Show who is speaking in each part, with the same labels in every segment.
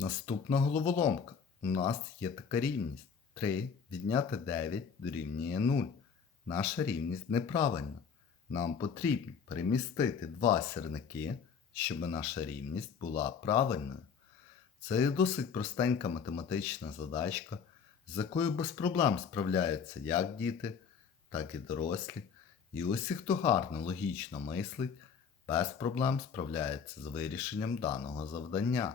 Speaker 1: Наступна головоломка. У нас є така рівність. 3 відняти 9 дорівнює 0. Наша рівність неправильна. Нам потрібно перемістити два сірники, щоб наша рівність була правильною. Це досить простенька математична задачка, з якою без проблем справляються як діти, так і дорослі. І усі, хто гарно логічно мислить, без проблем справляється з вирішенням даного завдання.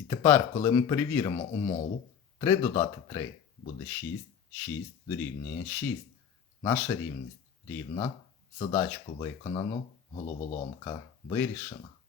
Speaker 1: І тепер, коли ми перевіримо умову, 3 додати 3 буде 6, 6 дорівнює 6. Наша рівність рівна. Задачку виконано, головоломка вирішена.